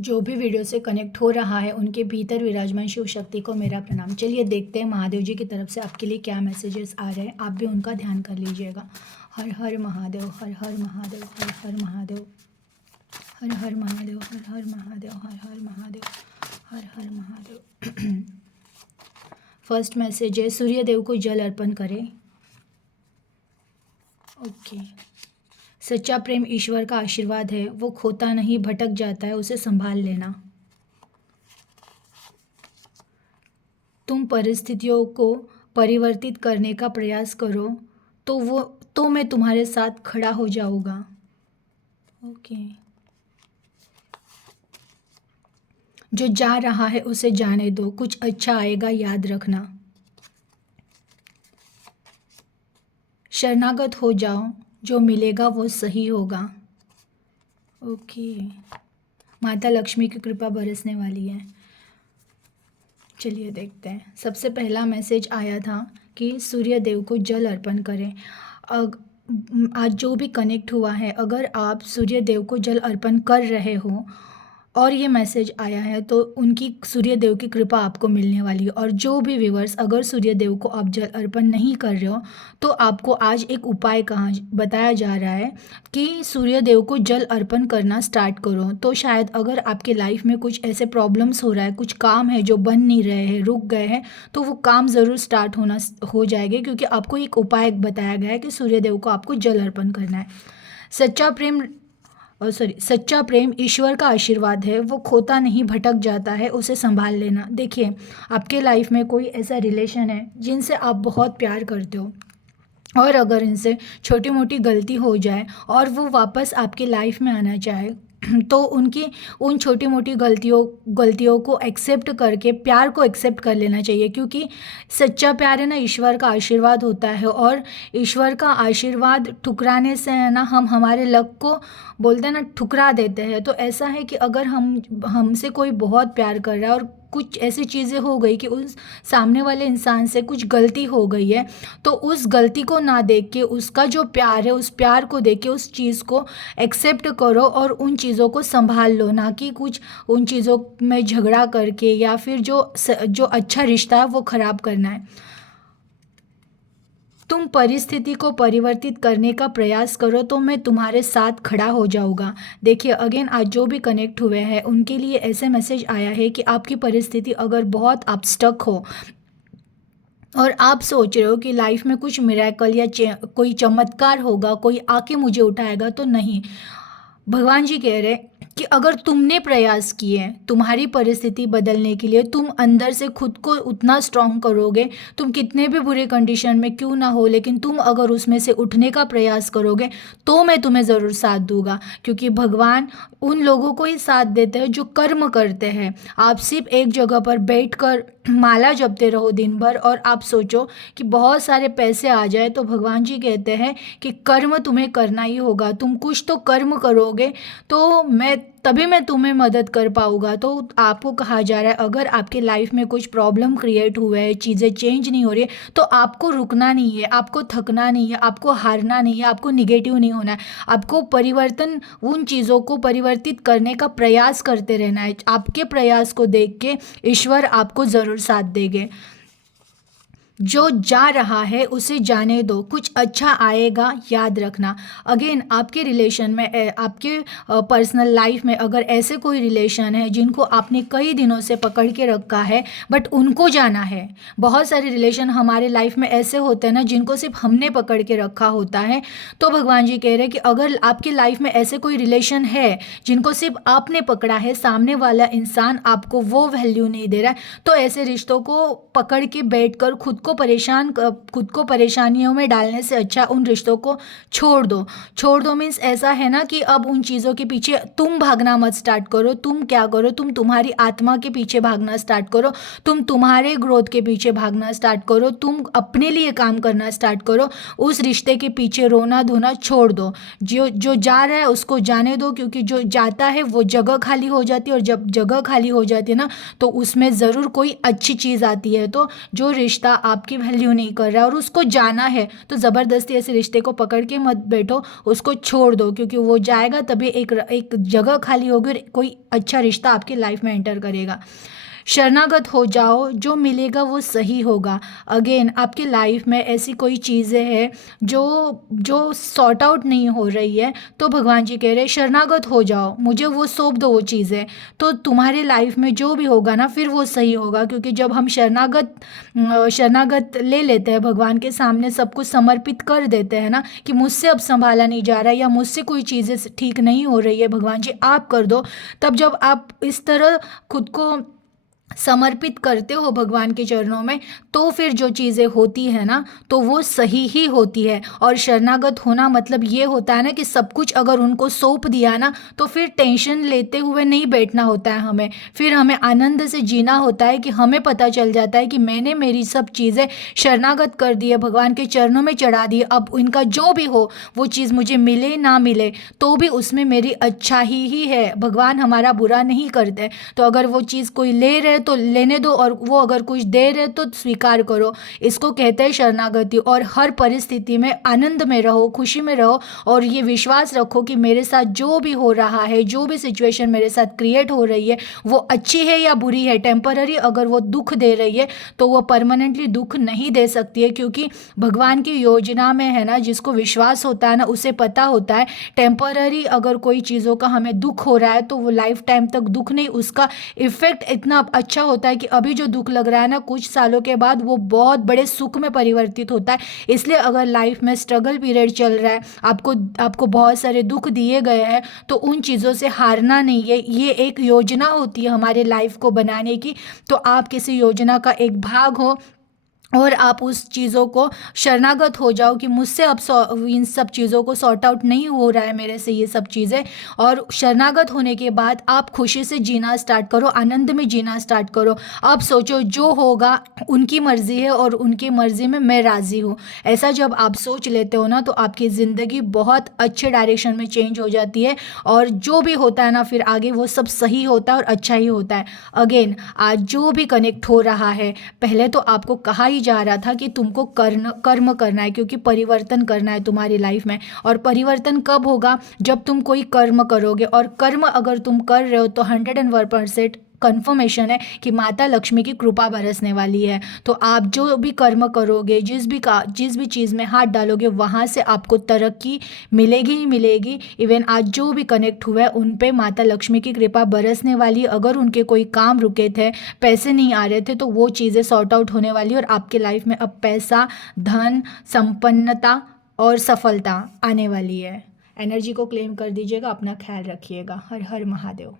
जो भी वीडियो से कनेक्ट हो रहा है उनके भीतर विराजमान शिव शक्ति को मेरा प्रणाम। चलिए देखते हैं महादेव जी की तरफ से आपके लिए क्या मैसेजेस आ रहे हैं। आप भी उनका ध्यान कर लीजिएगा। हर हर महादेव, हर हर महादेव, हर हर महादेव, हर हर महादेव, हर हर महादेव, हर हर महादेव, हर हर महादेव। फर्स्ट मैसेज है, सूर्य देव को जल अर्पण करें। ओके। सच्चा प्रेम ईश्वर का आशीर्वाद है, वो खोता नहीं, भटक जाता है, उसे संभाल लेना। तुम परिस्थितियों को परिवर्तित करने का प्रयास करो तो मैं तुम्हारे साथ खड़ा हो जाऊंगा। ओके। जो जा रहा है उसे जाने दो, कुछ अच्छा आएगा, याद रखना। शरणागत हो जाओ, जो मिलेगा वो सही होगा। ओके। माता लक्ष्मी की कृपा बरसने वाली है। चलिए देखते हैं। सबसे पहला मैसेज आया था कि सूर्य देव को जल अर्पण करें। आज जो भी कनेक्ट हुआ है, अगर आप सूर्य देव को जल अर्पण कर रहे हो और ये मैसेज आया है तो उनकी सूर्य देव की कृपा आपको मिलने वाली है। और जो भी व्यूवर्स अगर सूर्य देव को आप जल अर्पण नहीं कर रहे हो तो आपको आज एक उपाय बताया जा रहा है कि सूर्य देव को जल अर्पण करना स्टार्ट करो। तो शायद अगर आपके लाइफ में कुछ ऐसे प्रॉब्लम्स हो रहा है, कुछ काम है जो बन नहीं रहे हैं, रुक गए हैं, तो वो काम ज़रूर स्टार्ट हो जाएंगे, क्योंकि आपको एक उपाय बताया गया है कि सूर्य देव को आपको जल अर्पण करना है। सच्चा प्रेम ईश्वर का आशीर्वाद है, वो खोता नहीं, भटक जाता है, उसे संभाल लेना। देखिए, आपके लाइफ में कोई ऐसा रिलेशन है जिनसे आप बहुत प्यार करते हो, और अगर इनसे छोटी मोटी गलती हो जाए और वो वापस आपके लाइफ में आना चाहे तो उनकी उन छोटी मोटी गलतियों को एक्सेप्ट करके प्यार को एक्सेप्ट कर लेना चाहिए, क्योंकि सच्चा प्यार है ना, ईश्वर का आशीर्वाद होता है। और ईश्वर का आशीर्वाद ठुकराने से है ना, हम हमारे लक को बोलते हैं ना, ठुकरा देते हैं। तो ऐसा है कि अगर हमसे कोई बहुत प्यार कर रहा है और कुछ ऐसी चीज़ें हो गई कि उस सामने वाले इंसान से कुछ गलती हो गई है, तो उस गलती को ना देख के उसका जो प्यार है उस प्यार को देख के उस चीज़ को एक्सेप्ट करो और उन चीज़ों को संभाल लो, ना कि कुछ उन चीज़ों में झगड़ा करके या फिर जो अच्छा रिश्ता है वो ख़राब करना है। तुम परिस्थिति को परिवर्तित करने का प्रयास करो तो मैं तुम्हारे साथ खड़ा हो जाऊंगा। देखिए, अगेन आज जो भी कनेक्ट हुए हैं उनके लिए ऐसे मैसेज आया है कि आपकी परिस्थिति अगर बहुत आप स्टक हो और आप सोच रहे हो कि लाइफ में कुछ मिरेकल या कोई चमत्कार होगा, कोई आके मुझे उठाएगा, तो नहीं। भगवान जी कह रहे कि अगर तुमने प्रयास किए तुम्हारी परिस्थिति बदलने के लिए, तुम अंदर से खुद को उतना स्ट्रांग करोगे, तुम कितने भी बुरे कंडीशन में क्यों ना हो, लेकिन तुम अगर उसमें से उठने का प्रयास करोगे तो मैं तुम्हें ज़रूर साथ दूंगा। क्योंकि भगवान उन लोगों को ही साथ देते हैं जो कर्म करते हैं। आप सिर्फ एक जगह पर बैठकर माला जपते रहो दिन भर और आप सोचो कि बहुत सारे पैसे आ जाए, तो भगवान जी कहते हैं कि कर्म तुम्हें करना ही होगा। तुम कुछ तो कर्म करोगे तो तभी मैं तुम्हें मदद कर पाऊंगा। तो आपको कहा जा रहा है, अगर आपके लाइफ में कुछ प्रॉब्लम क्रिएट हुआ है, चीज़ें चेंज नहीं हो रही है, तो आपको रुकना नहीं है, आपको थकना नहीं है, आपको हारना नहीं है, आपको निगेटिव नहीं होना है। आपको उन चीज़ों को परिवर्तित करने का प्रयास करते रहना है। आपके प्रयास को देख के ईश्वर आपको ज़रूर साथ देंगे। जो जा रहा है उसे जाने दो, कुछ अच्छा आएगा, याद रखना। अगेन आपके रिलेशन में, आपके पर्सनल लाइफ में अगर ऐसे कोई रिलेशन है जिनको आपने कई दिनों से पकड़ के रखा है बट उनको जाना है। बहुत सारे रिलेशन हमारे लाइफ में ऐसे होते हैं ना जिनको सिर्फ हमने पकड़ के रखा होता है। तो भगवान जी कह रहे हैं कि अगर आपकी लाइफ में ऐसे कोई रिलेशन है जिनको सिर्फ आपने पकड़ा है, सामने वाला इंसान आपको वो वैल्यू नहीं दे रहा है, तो ऐसे रिश्तों को पकड़ के बैठकर खुद को परेशानियों में डालने से अच्छा उन रिश्तों को छोड़ दो मीन्स ऐसा है ना कि अब उन चीज़ों के पीछे तुम भागना मत स्टार्ट करो। तुम क्या करो, तुम तुम्हारी आत्मा के पीछे भागना स्टार्ट करो, तुम तुम्हारे ग्रोथ के पीछे भागना स्टार्ट करो, तुम अपने लिए काम करना स्टार्ट करो। उस रिश्ते के पीछे रोना धोना छोड़ दो। जो जा रहा है उसको जाने दो, क्योंकि जो जाता है वो जगह खाली हो जाती है, और जब जगह खाली हो जाती है ना तो उसमें ज़रूर कोई अच्छी चीज़ आती है। तो जो रिश्ता आपकी वैल्यू नहीं कर रहा है और उसको जाना है, तो ज़बरदस्ती ऐसे रिश्ते को पकड़ के मत बैठो, उसको छोड़ दो, क्योंकि वो जाएगा तभी एक जगह खाली होगी और कोई अच्छा रिश्ता आपकी लाइफ में एंटर करेगा। शरणागत हो जाओ, जो मिलेगा वो सही होगा। अगेन आपकी लाइफ में ऐसी कोई चीज़ें हैं जो जो सॉर्ट आउट नहीं हो रही है, तो भगवान जी कह रहे हैं शरणागत हो जाओ, मुझे वो सौंप दो वो चीज़ें, तो तुम्हारी लाइफ में जो भी होगा ना फिर वो सही होगा। क्योंकि जब हम शरणागत ले लेते हैं, भगवान के सामने सब कुछ समर्पित कर देते हैं ना, कि मुझसे अब संभाला नहीं जा रहा है या मुझसे कोई चीज़ें ठीक नहीं हो रही है, भगवान जी आप कर दो। तब जब आप इस तरह खुद को समर्पित करते हो भगवान के चरणों में, तो फिर जो चीज़ें होती है ना तो वो सही ही होती है। और शरणागत होना मतलब ये होता है ना कि सब कुछ अगर उनको सौंप दिया ना, तो फिर टेंशन लेते हुए नहीं बैठना होता है हमें, फिर हमें आनंद से जीना होता है कि हमें पता चल जाता है कि मैंने मेरी सब चीज़ें शरणागत कर दी है, भगवान के चरणों में चढ़ा दी। अब इनका जो भी हो वो चीज़ मुझे मिले ना मिले तो भी उसमें मेरी अच्छा ही है, भगवान हमारा बुरा नहीं करते। तो अगर वो चीज़ कोई ले रहे तो लेने दो, और वो अगर कुछ दे रहे तो स्वीकार करो। इसको कहते हैं शरणागति। और हर परिस्थिति में आनंद में रहो, खुशी में रहो, और ये विश्वास रखो कि मेरे साथ जो भी हो रहा है, जो भी सिचुएशन मेरे साथ क्रिएट हो रही है, वो अच्छी है या बुरी है, टेम्पररी अगर वो दुख दे रही है तो वो परमानेंटली दुख नहीं दे सकती है। क्योंकि भगवान की योजना में है ना, जिसको विश्वास होता है ना उसे पता होता है टेम्पररी अगर कोई चीज़ों का हमें दुख हो रहा है तो वो लाइफ टाइम तक दुख नहीं, उसका इफेक्ट इतना अच्छा होता है कि अभी जो दुख लग रहा है ना कुछ सालों के बाद वो बहुत बड़े सुख में परिवर्तित होता है। इसलिए अगर लाइफ में स्ट्रगल पीरियड चल रहा है, आपको बहुत सारे दुख दिए गए हैं, तो उन चीज़ों से हारना नहीं है। ये एक योजना होती है हमारे लाइफ को बनाने की, तो आप किसी योजना का एक भाग हो और आप उस चीज़ों को शरणागत हो जाओ कि मुझसे अब इन सब चीज़ों को सॉर्ट आउट नहीं हो रहा है मेरे से ये सब चीज़ें। और शरणागत होने के बाद आप खुशी से जीना स्टार्ट करो, आनंद में जीना स्टार्ट करो। अब सोचो जो होगा उनकी मर्ज़ी है और उनकी मर्ज़ी में मैं राज़ी हूँ। ऐसा जब आप सोच लेते हो ना तो आपकी ज़िंदगी बहुत अच्छे डायरेक्शन में चेंज हो जाती है, और जो भी होता है ना फिर आगे वो सब सही होता है और अच्छा ही होता है। अगेन आज जो भी कनेक्ट हो रहा है, पहले तो आपको कहा ही जा रहा था कि तुमको कर्म करना है, क्योंकि परिवर्तन करना है तुम्हारी लाइफ में। और परिवर्तन कब होगा? जब तुम कोई कर्म करोगे, और कर्म अगर तुम कर रहे हो तो 101% कन्फर्मेशन है कि माता लक्ष्मी की कृपा बरसने वाली है। तो आप जो भी कर्म करोगे, जिस भी चीज़ में हाथ डालोगे, वहाँ से आपको तरक्की मिलेगी ही मिलेगी। इवन आज जो भी कनेक्ट हुआ है उन पे माता लक्ष्मी की कृपा बरसने वाली। अगर उनके कोई काम रुके थे, पैसे नहीं आ रहे थे, तो वो चीज़ें सॉर्ट आउट होने वाली, और आपके लाइफ में अब पैसा, धन, संपन्नता और सफलता आने वाली है। एनर्जी को क्लेम कर दीजिएगा। अपना ख्याल रखिएगा। हर हर महादेव।